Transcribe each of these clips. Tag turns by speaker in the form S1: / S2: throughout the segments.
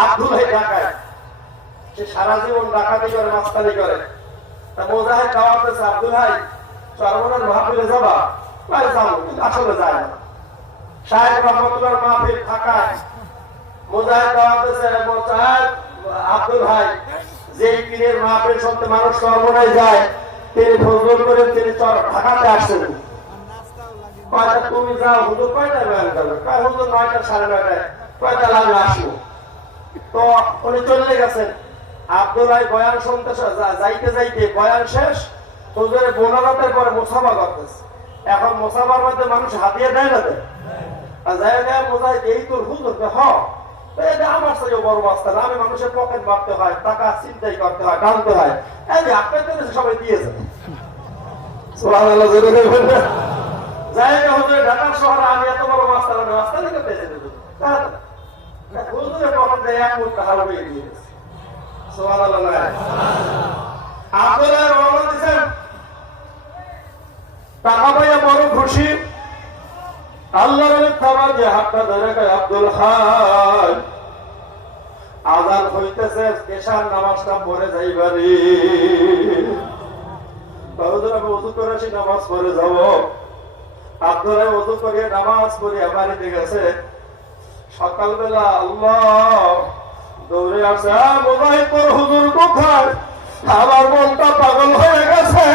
S1: আব্দুল ভাই ঢাকায়। সে সারা জীবন ডাকাতি করে মাস্তানি করে তা মোজাহেদ আব্দুল ভাই, সর্বনাশ মাহফিলে যাবা সাহেব আব্দুল ভাই, যেই পীরের মাহফিল মানুষ সর্বনাশ যায়, তিনি ফজল করেন তিনি ঢাকাতে কয়টা তুমি যাও, হুজুর কয়টা বয়ান করবে? হুজুর নয়টা, সাড়ে নয়টায়, কয়টা লাগবে আসব? তো উনি চলে গেছেন। আব্দুল্লাহ বয়ান শুনতে যাইতে যাইতে বয়ান শেষ হুজুরের বোনারাতের পরে মোসাফা করতেছে। এখন মোসাফার মধ্যে মানুষ হাতিয়ে দেয় না দেয় হুজুর বড় বাস্তা আমি মানুষের পকেট মারতে হয়, টাকা চিন্তাই হয়, টানতে সবাই দিয়েছে? যাই হোক, হুজুর ঢাকার শহরে আমি এত বড় মাস্টার, আমি মাস্টার লিখে আজান হইতেছে, কেশার নামাজটা পড়ে যাইবারি হুজুর আমি ওযু করে নামাজ পড়ে যাব। আপনারা করে নামাজ পড়ে বাড়িতে গেছে। সকালবেলা আল্লাহ দৌড়ে আসে "আ, তোর হুজুর কোথায়? আমার মনটা পাগল হয়ে গেছে।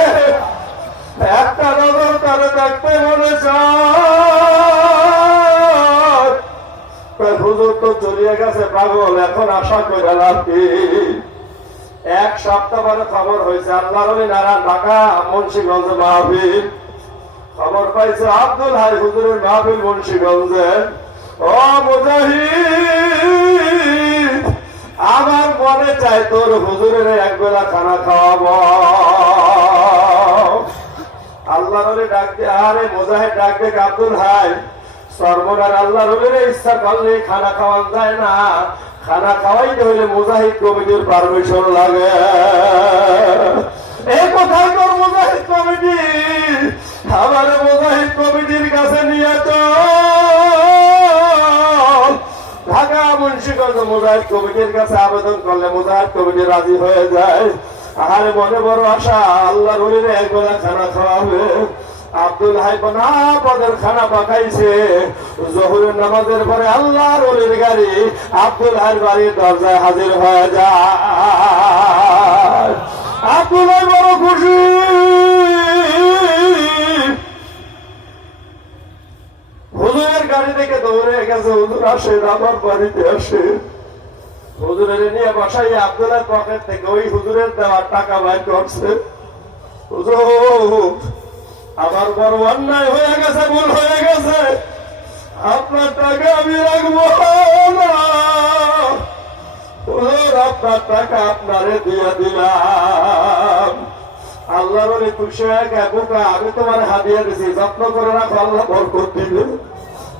S1: একটা নজর করে দেখতে মনে হুজুর তো চলিয়ে গেছে পাগল এখন আশা করে লাভ কি? এক সপ্তাহ পরে খবর হয়েছে আল্লাহর নারায়ণ ঢাকা মুন্সিগঞ্জ মাহফিল। খবর পাইছে আব্দুল হাই হুজুরের মাহফিল মুন্সিগঞ্জে আমার মনে চাই তোর হুজুরের একবেলা খানা খাওয়াবো। আল্লাহ রলে ডাক দে আরে মুজাহিদ ডাক দে আব্দুল হাই? সর্বনার আল্লাহ রবির ইচ্ছা করলে খানা খাওয়ান যায় না। খানা খাওয়াইতে হইলে মুজাহিদ কমিটির পারমিশন লাগে। মুন্সিগঞ্জ মুজাহিদ কমিটির কাছে আবেদন করলে মুজাহিদ কমিটি রাজি হয়ে যায়। আরে মনে বড় আশা, আল্লাহ রবির একবেলা খানা খাওয়াবে। আব্দুল হাই না পদের খানা পাকাইছে। জহুরের নামাজের পরে আল্লাহ রলির গাড়ি আব্দুল হাইর বাড়ির দরজায় হাজির হয়ে যায়। আব্দুল হাই বড় খুশি হুজুরের গাড়ি থেকে দৌড়ে গেছে, হুজুর আসে, আমার বাড়িতে আসে। হুজুরের নিয়ে বসাই আব্দুলের পকেট থেকে ওই হুজুরের দেওয়ার টাকা বাইর করছে। আমার বড় অন্যায় হয়ে গেছে, ভুল হয়ে গেছে। আপনার টাকা আমি রাখব আপনার টাকা আপনারে দিয়ে দিলাম। আল্লাহর অনেক খুশি হয়ে গে বোকা আমি তোমার হাতিয়ে দিছি, যত্ন করে রাখো, আল্লাহ বরকত দিবে।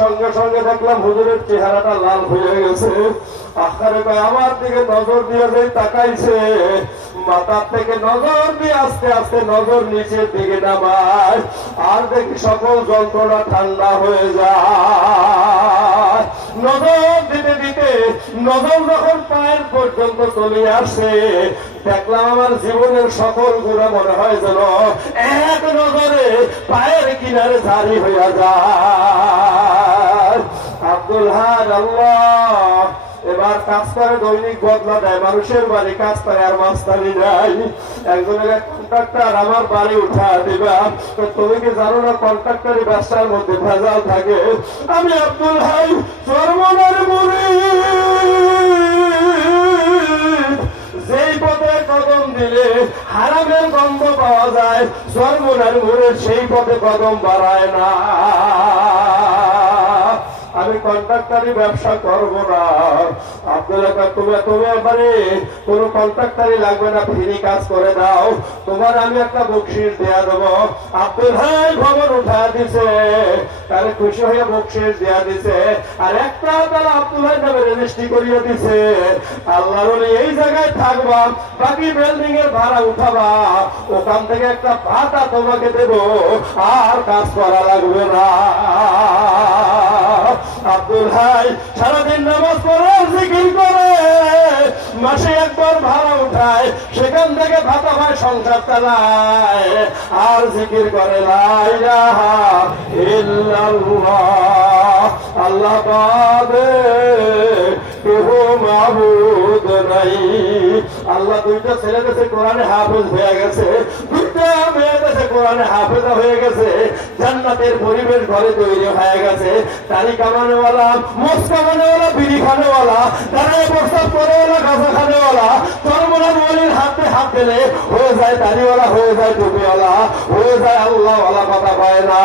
S1: সঙ্গে সঙ্গে দেখলাম হুজুরের চেহারাটা লাল হয়ে গেছে। আখারে আমার দিকে নজর দিয়ে যে তাকাইছে, মাথার থেকে নজর দিয়ে আস্তে আস্তে নজর নিচের দিকে নামায়। আর দেখি সকল যন্ত্রণা ঠান্ডা হয়ে যায়। নজর দিতে দিতে, নজর যখন পায়ের পর্যন্ত চলে আসে, দেখলাম আমার জীবনের সকল গুণা মনে হয় যেন এক নজরে পায়ের কিনারে জারি হইয়া যায়। এবার কাজ করে দৈনিক বদলা দেয়, মানুষের বাড়ি কাজ করে আর মাস্তানি নাই। একজনের কন্ট্রাক্টর আমার বাড়ি উঠা দিবা। তো তুমি কি জানো না কন্ট্রাক্টরি ব্যবসার মধ্যে ভেজাল থাকে? আমি আব্দুল হাই, চরমনার মুড়ি যেই পথে কদম দিলে হারামের গন্ধ পাওয়া যায় সর্বনার মুড়ের সেই পথে কদম বাড়ায় না। কন্ট্রাক্টারি ব্যবসা করব না। আব্দুল তুমি তুমি এবারে কোনো কন্ট্রাক্টারি লাগবে না, ফ্রি কাজ করে দাও। তোমার আমি একটা বকশিস দেয়া দেবো। আব্দুল ভাই খবর উঠা দিছে, তারে খুশি হয়ে বকশিস দেয়া দিছে। আর একটা আব্দুল নামে রেজিস্ট্রি করিয়ে দিছে। আল্লাহর এই জায়গায় থাকবা, বাকি বিল্ডিং এর ভাড়া উঠাবা। ওখান থেকে একটা ভাতা তোমাকে দেব, আর কাজ করা লাগবে না। সারাদিন নামাজ পড়ে, জিকির করে। মাসে একবার ভাড়া উঠায়, সেখান থেকে ভাতা ভাই সংসার চালায় আর জিকির করে আল্লাহ বাদে কেহ মাবুদ নাই। আল্লাহ দুইটা ছেলে দেশে কোরআনে হাফেজ হয়ে গেছে, দুইটা মেয়ে দেশে কোরআনে হাফেজ হয়ে গেছে, জান্নাতের পরিবেশ ঘরে তৈরি হয়ে গেছে। তারি কামানেওয়ালা মোস কামানেওয়ালা বিড়ি খানেওয়ালা, দাঁড়ায় প্রস্তাব করেওয়ালা গাছা খানেওয়ালা চরমনা বলির হাতে হাত দিলে হয়ে যায় দাড়িওয়ালা, হয়ে যায় টুপিওয়ালা, হয়ে যায় আল্লাহওয়ালা, কথা পায় না।